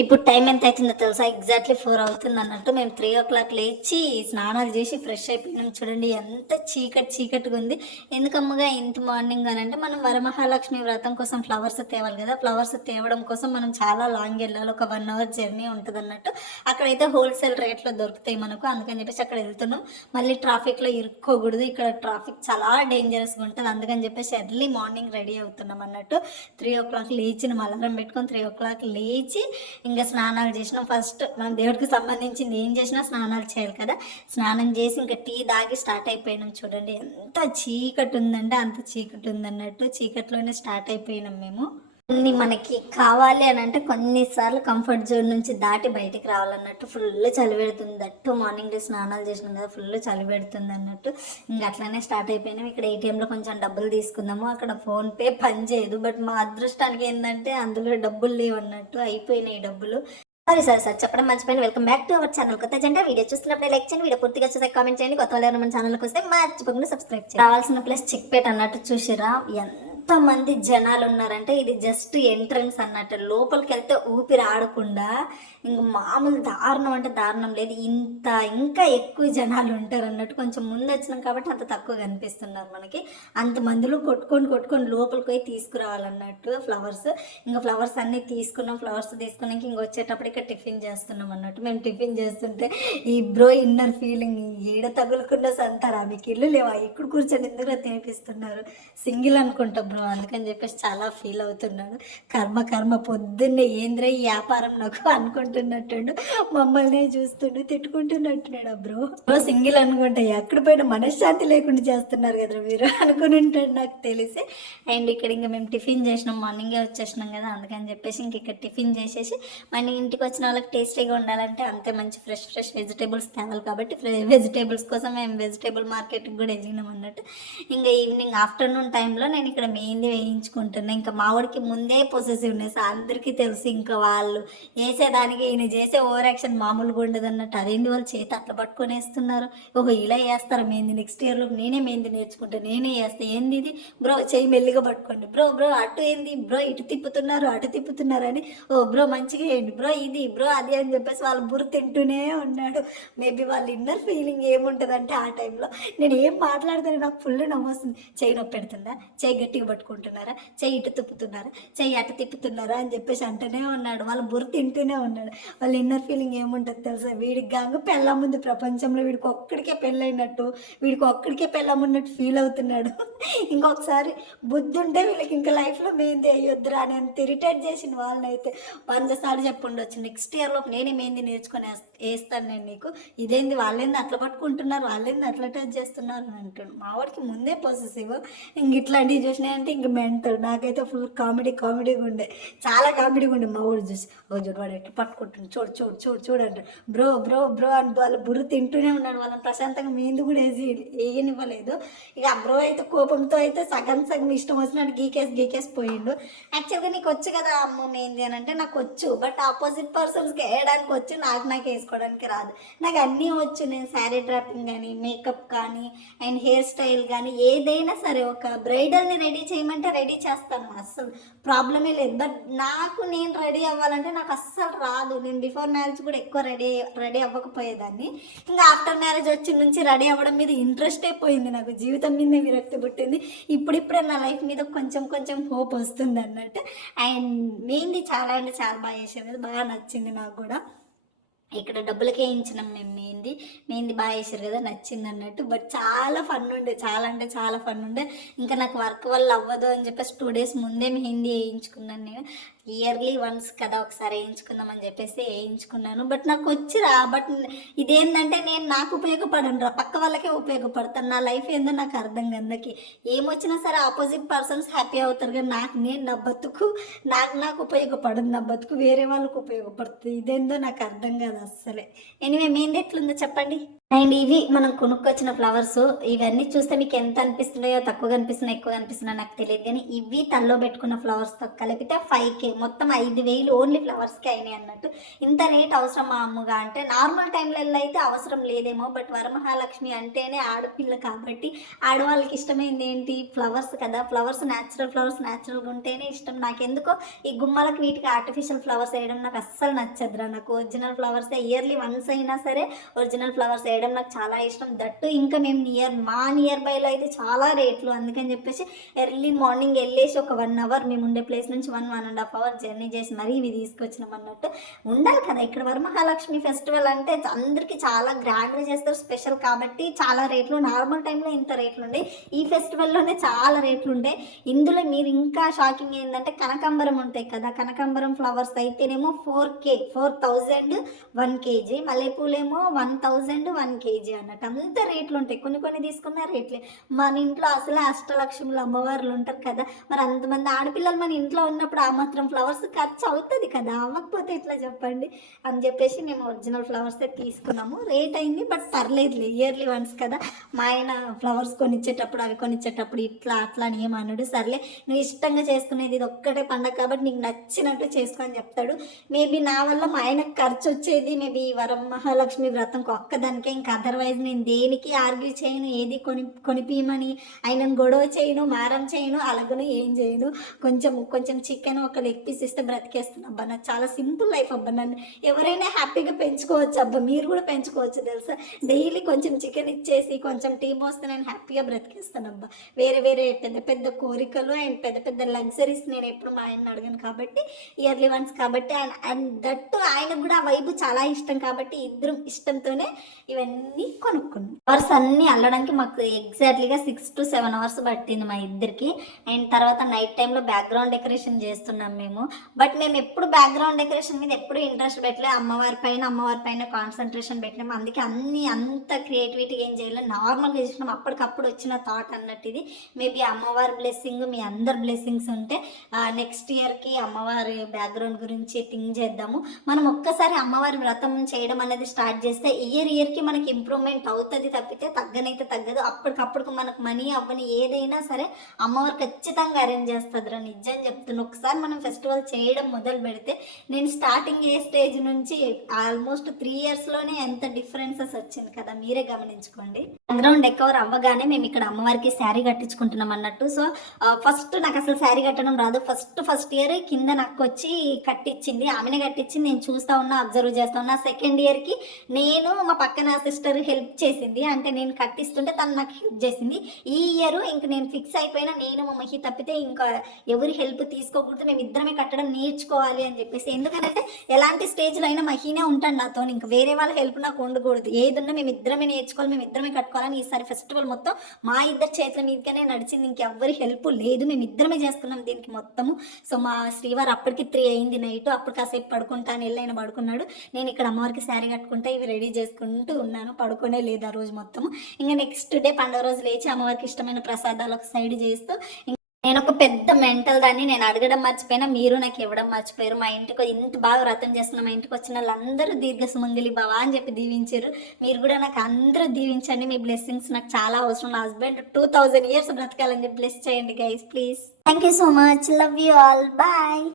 ఇప్పుడు టైం ఎంత అవుతుందో తెలుసా? ఎగ్జాక్ట్లీ 4 అవుతుంది అన్నట్టు. మేము 3 లేచి స్నానాలు చేసి ఫ్రెష్ అయిపోయినాం. చూడండి ఎంత చీకటిగా ఉంది. ఎందుకమ్మగా ఇంత మార్నింగ్ అని అంటే, మనం వరమహాలక్ష్మి వ్రతం కోసం ఫ్లవర్స్ తేవాలి కదా. ఫ్లవర్స్ తేవడం కోసం మనం చాలా లాంగ్ వెళ్ళాలి. ఒక 1 అవర్ జర్నీ ఉంటుంది అన్నట్టు. అక్కడైతే హోల్సేల్ రేట్లో దొరుకుతాయి మనకు. అందుకని చెప్పేసి అక్కడ వెళ్తున్నాం. మళ్ళీ ట్రాఫిక్లో ఇరుక్కోకూడదు. ఇక్కడ ట్రాఫిక్ చాలా డేంజరస్గా ఉంటుంది. అందుకని చెప్పేసి ఎర్లీ మార్నింగ్ రెడీ అవుతున్నాం అన్నట్టు. 3 లేచి అలారం పెట్టుకొని 3 లేచి ఇంకా స్నానాలు చేసినాం. ఫస్ట్ మనం దేవుడికి సంబంధించింది ఏం చేసినా స్నానాలు చేయాలి కదా. స్నానం చేసి ఇంకా టీ తాగి స్టార్ట్ అయిపోయినాం. చూడండి ఎంత చీకటి ఉందంటే అంత చీకటి ఉందన్నట్టు. చీకట్లోనే స్టార్ట్ అయిపోయినాం మేము. కొన్ని మనకి కావాలి అని అంటే కొన్నిసార్లు కంఫర్ట్ జోన్ నుంచి దాటి బయటికి రావాలన్నట్టు. ఫుల్ చలి పెడుతుంది. దట్టు మార్నింగ్ స్నానాలు చేసినాం కదా, ఫుల్ చలి పెడుతుంది అన్నట్టు. ఇంకా అట్లానే స్టార్ట్ అయిపోయినాం. ఇక్కడ ఏటీఎంలో కొంచెం డబ్బులు తీసుకుందాము. అక్కడ ఫోన్పే పని చేయదు. బట్ మా అదృష్టానికి ఏంటంటే అందులో డబ్బులు లేవు అన్నట్టు. అయిపోయినాయి డబ్బులు. సారీ చెప్పడం మర్చిపోయింది. Welcome back to our channel. కొత్త జంట వీడియో చూస్తున్నప్పుడు లైక్ చేయండి. వీడియో పూర్తిగా చూస్తే కామెంట్ చేయండి. కొత్త వాళ్ళు మన ఛానల్కి వస్తే మర్చిపోకుండా సబ్స్క్రైబ్ చేయండి. రావాల్సిన ప్లేస్ చిక్పేట అన్నట్టు. చూసిరా ఎంతమంది జనాలు ఉన్నారంటే, ఇది జస్ట్ ఎంట్రన్స్ అన్నట్టు. లోపలికి వెళ్తే ఊపిరి ఆడకుండా ఇంక మామూలు దారుణం అంటే దారుణం లేదు. ఇంకా ఎక్కువ జనాలు ఉంటారు అన్నట్టు. కొంచెం ముందు వచ్చినాం కాబట్టి అంత తక్కువ కనిపిస్తున్నారు మనకి. అంతమందిలో కొట్టుకొని లోపలికి పోయి తీసుకురావాలన్నట్టు ఫ్లవర్స్. ఇంకా ఫ్లవర్స్ అన్నీ తీసుకున్నాం. ఫ్లవర్స్ తీసుకున్నాక ఇంక వచ్చేటప్పుడు ఇక్కడ టిఫిన్ చేస్తున్నాం అన్నట్టు. మేము టిఫిన్ చేస్తుంటే ఈ బ్రో ఇన్నర్ ఫీలింగ్, ఏడ తగులుకుండా సంతారా మీకు ఇల్లు లేవా, ఇక్కడ కూర్చొని ఎందుకు తినిపిస్తున్నారు, సింగిల్ అనుకుంటా బ్రో, అందుకని చెప్పేసి చాలా ఫీల్ అవుతున్నాడు. కర్మ పొద్దున్నే ఏంద్రే ఈ వ్యాపారం నాకు అనుకుంటున్నట్టు మమ్మల్ని చూస్తుండు తిట్టుకుంటున్నట్టున్నాడు. బ్రో సింగిల్ అనుకుంటా, ఎక్కడ పోయినా మనశ్శాంతి లేకుండా చేస్తున్నారు కదా మీరు అనుకుని ఉంటాడు నాకు తెలిసి. అండ్ ఇక్కడ ఇంకా మేము టిఫిన్ చేసినాం. మార్నింగే వచ్చేసినాం కదా, అందుకని చెప్పేసి ఇంక ఇక్కడ టిఫిన్ చేసేసి మన ఇంటికి వచ్చిన వాళ్ళకి టేస్టీగా ఉండాలంటే అంతే మంచి ఫ్రెష్ వెజిటేబుల్స్ తేవాలి కాబట్టి వెజిటేబుల్స్ కోసం మేము వెజిటేబుల్ మార్కెట్కి కూడా వెళ్ళినాం అన్నట్టు. ఇంకా ఈవినింగ్ ఆఫ్టర్నూన్ టైంలో నేను ఇక్కడ మెహందీ వేయించుకుంటున్నా. ఇంకా మా వాడికి ముందే పొసెసివ్నెస్ అందరికీ తెలుసు. ఇంకా వాళ్ళు వేసేదానికి ఈయన చేసే ఓవర్ యాక్షన్ మామూలుగా ఉండదు అన్నట్టు. అదేంటి వాళ్ళు చేతి అట్లా పట్టుకొని వేస్తున్నారు, ఓహో ఇలా వేస్తారు మెహందీ, నెక్స్ట్ ఇయర్లో నేనే మెహందీ నేర్చుకుంటా, నేనే వేస్తాను, ఏంది ఇది బ్రో చెయ్యి మెల్లిగా పట్టుకోండి, బ్రో అటు ఏంది బ్రో ఇటు తిప్పుతున్నారు అని, ఓ బ్రో మంచిగా వేయండి బ్రో, ఇది బ్రో అది అని చెప్పేసి వాళ్ళు బుర్ర తింటూనే ఉన్నాడు. మేబీ వాళ్ళ ఇన్నర్ ఫీలింగ్ ఏముంటుందంటే ఆ టైంలో నేను ఏం మాట్లాడితే నాకు ఫుల్ నవ్వొస్తుంది. చెయ్యి నొప్పి పెడుతుందా, చెయ్యి గట్టిగా పట్టుకుంటున్నారా, చెయ్యి ఇటు తిప్పుతున్నారా, చెయ్యి అటు తిప్పుతున్నారా అని చెప్పేసి అంటూనే ఉన్నాడు. వాళ్ళు బుర్ర తింటూనే ఉన్నాడు. వాళ్ళ ఇన్నర్ ఫీలింగ్ ఏముంటుంది తెలుసా, వీడికి గాంగ పెళ్ళం ఉంది ప్రపంచంలో, వీడికి ఒక్కడికే పెళ్ళైనట్టు, వీడికి ఒక్కడికే పెళ్ళం ఉన్నట్టు ఫీల్ అవుతున్నాడు. ఇంకొకసారి బుద్ధి ఉంటే వీళ్ళకి ఇంకా లైఫ్లో మెహందీ అయ్యొద్దురా అని అంత ఇరిటేట్ చేసిన వాళ్ళని అయితే 100 సార్లు చెప్పుండొచ్చు. నెక్స్ట్ ఇయర్లో నేనే మెహందీ నేర్చుకొని వేస్తాను నేను నీకు, ఇదేంది వాళ్ళేంది అట్లా పట్టుకుంటున్నారు, వాళ్ళేంది అట్లా టచ్ చేస్తున్నారు అని అంటాడు. మా వాడికి ముందే పొసెసివ్. ఇంక ఇట్లాంటివి చూసినాయంటే ఇంక మెంటల్. నాకైతే ఫుల్ కామెడీగా ఉండే, చాలా కామెడీగా ఉండే. మా వాడు చూసి ఓ చూడు వాడు ఎట్లా పట్టుకుంటుంది, చూడు అంటాడు. బ్రో అని వాళ్ళ బుర్ర తింటూనే ఉన్నాడు. వాళ్ళని ప్రశాంతంగా మెహందీ కూడా వేయనివ్వలేదు. ఇక ఆ బ్రో అయితే కోపంతో అయితే సగం ఇష్టం వచ్చినట్టు గీకేసి పోయిండు. యాక్చువల్గా నీకు వచ్చు కదా అమ్మ మెహందీ అని అంటే, నాకు వచ్చు, బట్ ఆపోజిట్ పర్సన్స్కి వేయడానికి వచ్చు, నాకు వేసుకోవడానికి రాదు. నాకు అన్నీ వచ్చు. నేను శారీ డ్రాపింగ్ కానీ, మేకప్ కానీ, అండ్ హెయిర్ స్టైల్ కానీ, ఏదైనా సరే ఒక బ్రైడల్ని రెడీ చేయమంటే రెడీ చేస్తాను, అస్సలు ప్రాబ్లమే లేదు. బట్ నేను రెడీ అవ్వాలంటే నాకు అస్సలు రాదు. నేను బిఫోర్ మ్యారేజ్ కూడా ఎక్కువ రెడీ అవ్వకపోయేదాన్ని. ఇంకా ఆఫ్టర్ మ్యారేజ్ వచ్చిన నుంచి రెడీ అవ్వడం మీద ఇంట్రెస్టే పోయింది. నాకు జీవితం మీదనే విరక్తి పుట్టింది. ఇప్పుడిప్పుడే నా లైఫ్ మీద కొంచెం హోప్ వస్తుంది అన్నట్టు. అండ్ మెహందీ చాలా అంటే చాలా బాగా చేసేది, బాగా నచ్చింది నాకు కూడా. ఇక్కడ డబ్బులకే వేయించినాం మేము మెహందీ బాగా వేసారు కదా, నచ్చింది అన్నట్టు. బట్ చాలా ఫన్ ఉండే, చాలా అంటే చాలా ఫన్ ఉండే. ఇంకా నాకు వర్క్ వల్ల అవ్వదు అని చెప్పేసి 2 days ముందే మెహందీ వేయించుకున్నాను. నేను ఇయర్లీ వన్స్ కదా ఒకసారి వేయించుకుందాం అని చెప్పేసి వేయించుకున్నాను. బట్ నాకు వచ్చిరా, బట్ ఇదేంటంటే నేను నాకు ఉపయోగపడను రా, పక్క వాళ్ళకే ఉపయోగపడతాను. నా లైఫ్ ఏందో నాకు అర్థం కందకి. ఏమొచ్చినా సరే ఆపోజిట్ పర్సన్స్ హ్యాపీ అవుతారు, కానీ నా బతుకు నాకు ఉపయోగపడదు. నా బతుకు వేరే వాళ్ళకు ఉపయోగపడుతుంది. ఇదేందో నాకు అర్థం కాదు అస్సలే. ఎనివే మెహందీ ఎట్లుందో చెప్పండి. అండ్ ఇవి మనం కొనుక్కొచ్చిన ఫ్లవర్స్ ఇవన్నీ చూస్తే మీకు ఎంత అనిపిస్తున్నాయో, తక్కువగా అనిపిస్తున్నాయో, ఎక్కువగా అనిపిస్తున్నాయో నాకు తెలియదు కానీ ఇవి తల్లో పెట్టుకున్న ఫ్లవర్స్తో కలిపితే 5K, మొత్తం 5,000 ఓన్లీ ఫ్లవర్స్కి అయినాయి అన్నట్టు. ఇంత రేట్ అవసరమా అమ్ముగా అంటే నార్మల్ టైంలలో అయితే అవసరం లేదేమో, బట్ వరమహాలక్ష్మి అంటేనే ఆడపిల్ల కాబట్టి ఆడవాళ్ళకి ఇష్టమైంది ఏంటి, ఫ్లవర్స్ కదా. ఫ్లవర్స్ న్యాచురల్ ఫ్లవర్స్ న్యాచురల్గా ఉంటేనే ఇష్టం. నాకెందుకో ఈ గుమ్మలకి వీటికి ఆర్టిఫిషియల్ ఫ్లవర్స్ వేయడం నాకు అస్సలు నచ్చదురా. నాకు ఒరిజినల్ ఫ్లవర్స్ ఇయర్లీ వన్స్ అయినా సరే ఒరిజినల్ ఫ్లవర్స్ వేయడం నాకు చాలా ఇష్టం. దట్టు ఇంకా మేము నియర్ బైలో అయితే చాలా రేట్లు, అందుకని చెప్పేసి ఎర్లీ మార్నింగ్ వెళ్ళేసి ఒక 1 అవర్ మేము ఉండే ప్లేస్ నుంచి 1.5 అవర్ జర్నీ చేసి మరీ ఇవి తీసుకొచ్చినాం అన్నట్టు. ఉండాలి కదా ఇక్కడ వరమహాలక్ష్మి ఫెస్టివల్ అంటే అందరికీ చాలా గ్రాండ్గా చేస్తారు, స్పెషల్ కాబట్టి చాలా రేట్లు. నార్మల్ టైంలో ఇంత రేట్లు ఉండే, ఈ ఫెస్టివల్లోనే చాలా రేట్లు ఉండే. ఇందులో మీరు ఇంకా షాకింగ్ ఏంటంటే కనకాంబరం ఉంటాయి కదా, కనకాంబరం ఫ్లవర్స్ అయితేనేమో 4,000 1 kg, మల్లెపూలేమో 1,000 1 kg అన్నట్టు. అంత రేట్లు ఉంటాయి, కొన్ని తీసుకున్న రేట్లే. మన ఇంట్లో అసలే అష్టలక్ష్ములు అమ్మవార్లు ఉంటారు కదా, మరి అంతమంది ఆడపిల్లలు మన ఇంట్లో ఉన్నప్పుడు ఆ మాత్రం ఫ్లవర్స్ ఖర్చు అవుతుంది కదా, అవ్వకపోతే ఎట్లా చెప్పండి అని చెప్పేసి మేము ఒరిజినల్ ఫ్లవర్సే తీసుకున్నాము. రేట్ అయింది బట్ పర్లేదులే, ఇయర్లీ వన్స్ కదా. మా ఆయన ఫ్లవర్స్ కొనిచ్చేటప్పుడు అవి కొనిచ్చేటప్పుడు ఇట్లా అట్లా అని ఏమన్నాడు, సర్లే నువ్వు ఇష్టంగా చేసుకునేది ఇది ఒక్కటే పండగ కాబట్టి నీకు నచ్చినట్టు చేసుకొని చెప్తాడు. మేబీ నా వల్ల మా ఆయనకు ఖర్చు వచ్చేది మేబీ వరమహాలక్ష్మి వ్రతంకి ఒక్కదానికే, ఇంకా అదర్వైజ్ నేను దేనికి ఆర్గ్యూ చేయను, ఏది కొనిపియమని ఆయనను గొడవ చేయను, మారం చేయను, అలాగను ఏం చేయను. కొంచెం చికెన్ ఒక లెగ్ పీస్ ఇస్తే బ్రతికేస్తాను అబ్బా. నాకు చాలా సింపుల్ లైఫ్ అబ్బా. నన్ను ఎవరైనా హ్యాపీగా పెంచుకోవచ్చు అబ్బా, మీరు కూడా పెంచుకోవచ్చు తెలుసా. డైలీ కొంచెం చికెన్ ఇచ్చేసి కొంచెం టీ పోస్తే నేను హ్యాపీగా బ్రతికేస్తాను అబ్బా. వేరే పెద్ద కోరికలు అండ్ పెద్ద లగ్జరీస్ నేను ఎప్పుడు మా ఆయన అడగను కాబట్టి, ఇయర్లీ వన్స్ కాబట్టి. అండ్ దట్టు ఆయనకు కూడా ఆ వైపు చాలా ఇష్టం కాబట్టి ఇద్దరం ఇష్టంతోనే ఇవన్నీ కొనుక్కున్నాం. అవర్స్ అన్నీ అల్లడానికి మాకు ఎగ్జాక్ట్లీగా 6 to 7 అవర్స్ పట్టింది మా ఇద్దరికి. అండ్ తర్వాత నైట్ టైంలో బ్యాక్గ్రౌండ్ డెకరేషన్ చేస్తున్నాం మేము. బట్ మేము ఎప్పుడు బ్యాక్గ్రౌండ్ డెకరేషన్ మీద ఎప్పుడు ఇంట్రెస్ట్ పెట్టలే, అమ్మవారి పైన కాన్సన్ట్రేషన్ పెట్టినాము. అందుకే అంత క్రియేటివిటీ ఏం చేయలేదు, నార్మల్గా చేసినాం. అప్పటికప్పుడు వచ్చిన థాట్ అన్నట్టు ఇది. మేబీ అమ్మవారి బ్లెస్సింగ్, మీ అందరి బ్లెస్సింగ్స్ ఉంటే నెక్స్ట్ ఇయర్కి అమ్మవారి బ్యాక్గ్రౌండ్ గురించి థింక్ చేద్దాము. మనం ఒక్కసారి అమ్మవారి వ్రతం చేయడం అనేది స్టార్ట్ చేస్తే ఇయర్కి మనకి ఇంప్రూవ్మెంట్ అవుతుంది తప్పితే తగ్గనైతే తగ్గదు. అప్పటికప్పుడు మనకు మనీ అవ్వని ఏదైనా సరే అమ్మవారు ఖచ్చితంగా అరేంజ్ చేస్తుందిరా, నిజం చెప్తున్నా. ఒకసారి మనం ఫెస్టివల్ చేయడం మొదలు పెడితే, నేను స్టార్టింగ్ ఏ స్టేజ్ నుంచి ఆల్మోస్ట్ 3 yearsలోనే ఎంత డిఫరెన్సెస్ వచ్చింది కదా, మీరే గమనించుకోండి. బ్యాక్గ్రౌండ్ డెకవర్ అవ్వగానే మేము ఇక్కడ అమ్మవారికి శారీ కట్టించుకుంటున్నాం అన్నట్టు. సో ఫస్ట్ నాకు అసలు శారీ కట్టడం రాదు. ఫస్ట్ ఇయర్ కింద నాకు వచ్చి కట్టించింది, ఆమెనే కట్టించింది. నేను చూస్తూ ఉన్నా, అబ్జర్వ్ చేస్తూ ఉన్నా. సెకండ్ ఇయర్కి నేను మా పక్కన సిస్టర్ హెల్ప్ చేసింది, అంటే నేను కట్టిస్తుంటే తను నాకు హెల్ప్ చేసింది. ఈ ఇయర్ ఇంక నేను ఫిక్స్ అయిపోయినా, నేను మా మహి తప్పితే ఇంకా ఎవరి హెల్ప్ తీసుకోకూడదు, మేము ఇద్దరమే కట్టడం నేర్చుకోవాలి అని చెప్పేసి. ఎందుకంటే ఎలాంటి స్టేజ్లో అయినా మహినే ఉంటాను నాతో, ఇంకా వేరే వాళ్ళ హెల్ప్ నాకు ఉండకూడదు. ఏదున్నా మేము ఇద్దరమే నేర్చుకోవాలి, మేము ఇద్దరమే కట్టుకోవాలని. ఈసారి ఫెస్టివల్ మొత్తం మా ఇద్దరు చేతుల మీదగానే నడిచింది, ఇంకెవ్వరి హెల్ప్ లేదు, మేము ఇద్దరమే చేసుకున్నాం దీనికి మొత్తము. సో మా శ్రీవారు అప్పటికి 3 అయింది నైట్. అప్పుడు కాసేపు పడుకుంటాను, వెళ్ళైనా పడుకున్నాడు. నేను ఇక్కడ అమ్మవారికి శారీ కట్టుకుంటే ఇవి రెడీ చేసుకుంటూ ఉన్నాను, పడుకునే లేదు ఆ రోజు మొత్తము. ఇంకా నెక్స్ట్ డే పండుగ రోజు లేచి అమ్మవారికి ఇష్టమైన ప్రసాదాలు ఒక సైడ్ చేస్తూ, నేను ఒక పెద్ద మెంటల్ దాన్ని, నేను అడగడం మర్చిపోయినా, మీరు నాకు ఇవ్వడం మర్చిపోయారు. మా ఇంటికి ఇంత బాగా వ్రతం చేస్తున్న మా ఇంటికి వచ్చిన వాళ్ళందరూ దీర్ఘ సుమంగళి భవ అని చెప్పి దీవించారు. మీరు కూడా నాకు అందరూ దీవించండి, మీ బ్లెస్సింగ్స్ నాకు చాలా అవసరం. నా హస్బెండ్ 2000 years బ్రతకాలని చెప్పి బ్లెస్ చేయండి guys please. Thank you so much, love you all, bye.